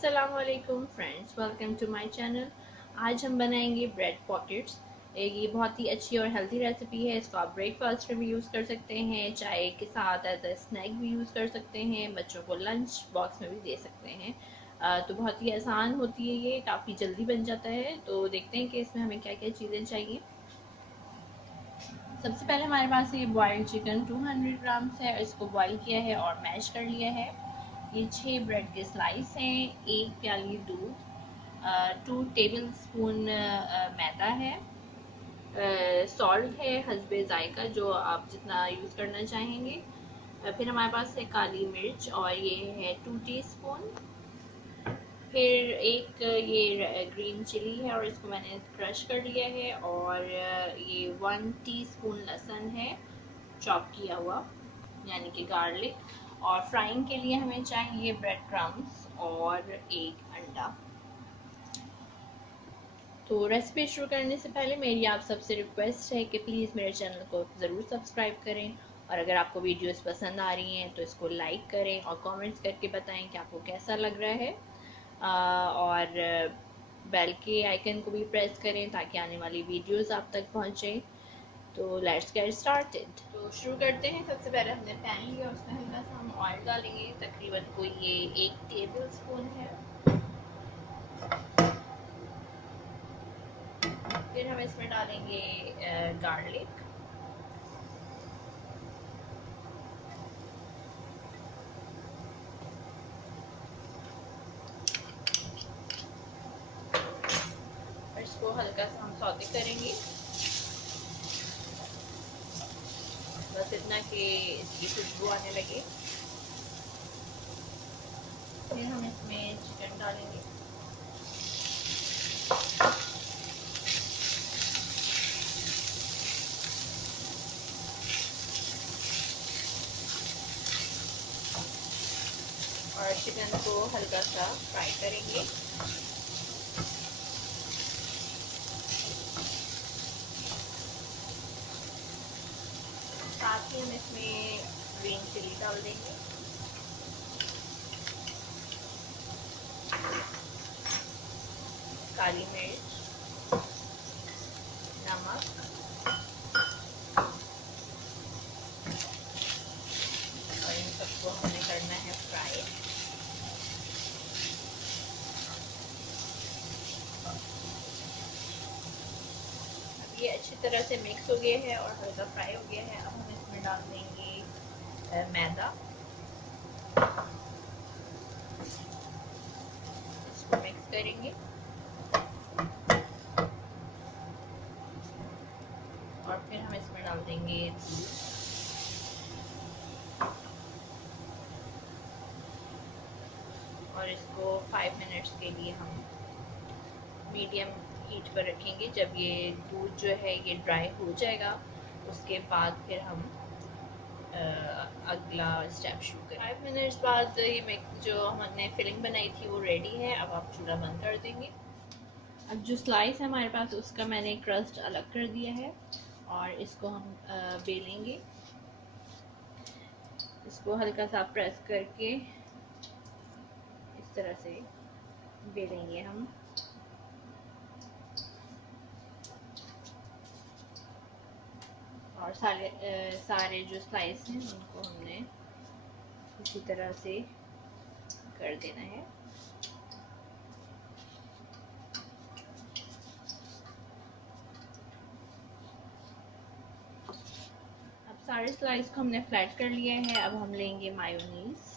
अस्सलाम वालेकुम friends, welcome to my channel. आज हम बनाएंगे ब्रेड पॉकेट्स। ये बहुत ही अच्छी और हेल्दी रेसिपी है। इसको आप ब्रेकफास्ट में भी यूज़ कर सकते हैं, चाय के साथ एज अ स्नैक भी यूज़ कर सकते हैं, बच्चों को लंच बॉक्स में भी दे सकते हैं। तो बहुत ही आसान होती है, ये काफ़ी जल्दी बन जाता है। तो देखते हैं कि इसमें हमें क्या क्या चीज़ें चाहिए। सबसे पहले हमारे पास ये बॉइल्ड चिकन 200 ग्राम्स है। इसको बॉईल किया है और मैश कर लिया है। ये 6 ब्रेड के स्लाइस हैं, 1 प्याली दूध, 2 टेबल स्पून मैदा है, सॉल्ट है हस्बे जायका, जो आप जितना यूज़ करना चाहेंगे। फिर हमारे पास है काली मिर्च और ये है 2 टीस्पून। फिर एक ये ग्रीन चिली है और इसको मैंने क्रश कर लिया है। और ये 1 टीस्पून लहसुन है, चॉप किया हुआ, यानी कि गार्लिक। और फ्राइंग के लिए हमें चाहिए ब्रेड क्रम्स और एक अंडा। तो रेसिपी शुरू करने से पहले मेरी आप सबसे रिक्वेस्ट है कि प्लीज़ मेरे चैनल को ज़रूर सब्सक्राइब करें, और अगर आपको वीडियोस पसंद आ रही हैं तो इसको लाइक करें और कमेंट्स करके बताएं कि आपको कैसा लग रहा है। और बेल के आइकन को भी प्रेस करें ताकि आने वाली वीडियोस आप तक पहुंचे। तो लेट्स गेट स्टार्टेड। तो शुरू करते हैं। सबसे पहले हमने पैन लिया, उसमें हल्का सा हम ऑयल डालेंगे, तकरीबन कोई ये 1 टेबल स्पून है। फिर हम इसमें डालेंगे गार्लिक, और इसको हल्का सा हम सौते करेंगे, बस इतना कि इसकी खुशबू आने लगे। फिर हम इसमें चिकन डालेंगे, और चिकन को हल्का सा फ्राई करेंगे। साथ ही हम इसमें ग्रीन चिली डाल देंगे, काली मिर्च, नमक, और इन सबको हमें करना है फ्राई। अब ये अच्छी तरह से मिक्स हो गया है और हल्का फ्राई हो गया है। अब हम इसमें डाल देंगे मैदा, इसको मिक्स करेंगे, और फिर हम इसमें डाल देंगे दूध, और इसको 5 मिनट्स के लिए हम मीडियम हीट पर रखेंगे। जब ये दूध जो है ये ड्राई हो जाएगा, उसके बाद फिर हम अगला स्टेप शुरू करें। 5 मिनट्स बाद ये जो हमने फिलिंग बनाई थी वो रेडी है। अब आप चूल्हा बंद कर देंगे। अब जो स्लाइस है हमारे पास, उसका मैंने क्रस्ट अलग कर दिया है, और इसको हम बेलेंगे। इसको हल्का सा प्रेस करके इस तरह से बेलेंगे हम। और सारे जो स्लाइस हैं उनको हमने इसी तरह से कर देना है। अब सारे स्लाइस को हमने फ्लैट कर लिया है। अब हम लेंगे मायोनीज,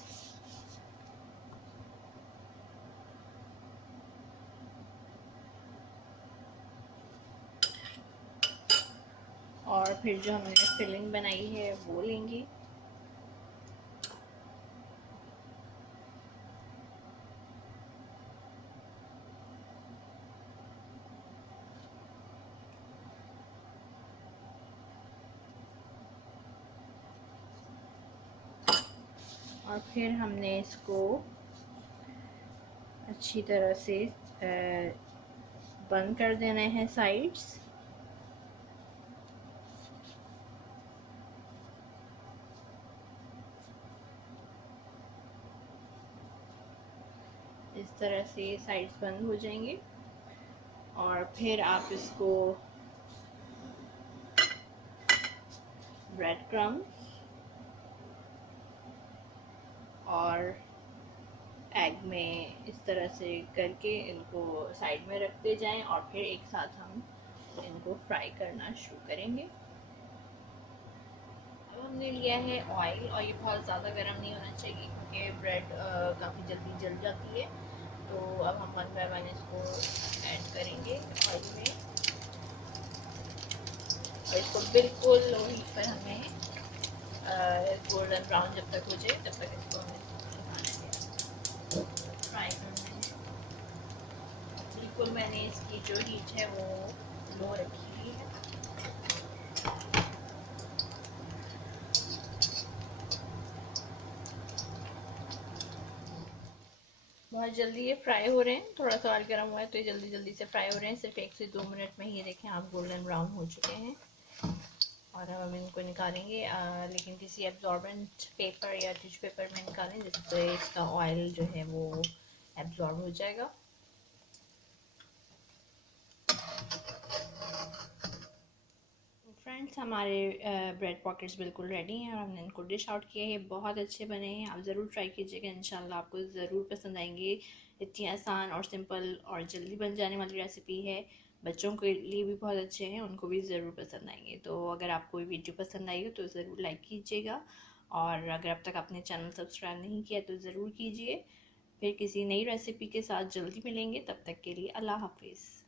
और फिर जो हमने फिलिंग बनाई है वो लेंगे। और फिर हमने इसको अच्छी तरह से बंद कर देना है साइड्स। इस तरह से साइड्स बंद हो जाएंगे और फिर आप इसको ब्रेड क्रम्स और एग में इस तरह से करके इनको साइड में रखते जाएं और फिर एक साथ हम इनको फ्राई करना शुरू करेंगे। अब हमने लिया है ऑयल और ये बहुत ज़्यादा गर्म नहीं होना चाहिए क्योंकि ब्रेड काफ़ी जल्दी जल जाती है। तो अब हम 1 बाय 1 इसको ऐड करेंगे ऑयल में और इसको बिल्कुल लो हीट पर हमें गोल्डन ब्राउन जब तक हो जाए तब तक इसको हमें फ्राई करना है। बिल्कुल मैंने इसकी जो हीट है वो लो रखी हुई है। बहुत जल्दी ये फ्राई हो रहे हैं, थोड़ा सा ऑयल गर्म हुआ है तो ये जल्दी जल्दी से फ्राई हो रहे हैं। सिर्फ 1 से 2 मिनट में ही देखें आप गोल्डन ब्राउन हो चुके हैं। और अब हम इनको निकालेंगे, लेकिन किसी एब्जॉर्बेंट पेपर या टिश्यू पेपर में निकालें जिससे इसका ऑयल जो है वो एब्जॉर्ब हो जाएगा। फ्रेंड्स, हमारे ब्रेड पॉकेट्स बिल्कुल रेडी हैं और हमने इनको डिश आउट किया है। बहुत अच्छे बने हैं, आप ज़रूर ट्राई कीजिएगा, इंशाल्लाह आपको ज़रूर पसंद आएंगे। इतनी आसान और सिंपल और जल्दी बन जाने वाली रेसिपी है। बच्चों के लिए भी बहुत अच्छे हैं, उनको भी ज़रूर पसंद आएंगे। तो अगर आपको ये वीडियो पसंद आई हो तो ज़रूर लाइक कीजिएगा और अगर अब तक आपने चैनल सब्सक्राइब नहीं किया तो ज़रूर कीजिए। फिर किसी नई रेसिपी के साथ जल्दी मिलेंगे, तब तक के लिए अल्लाह हाफिज़।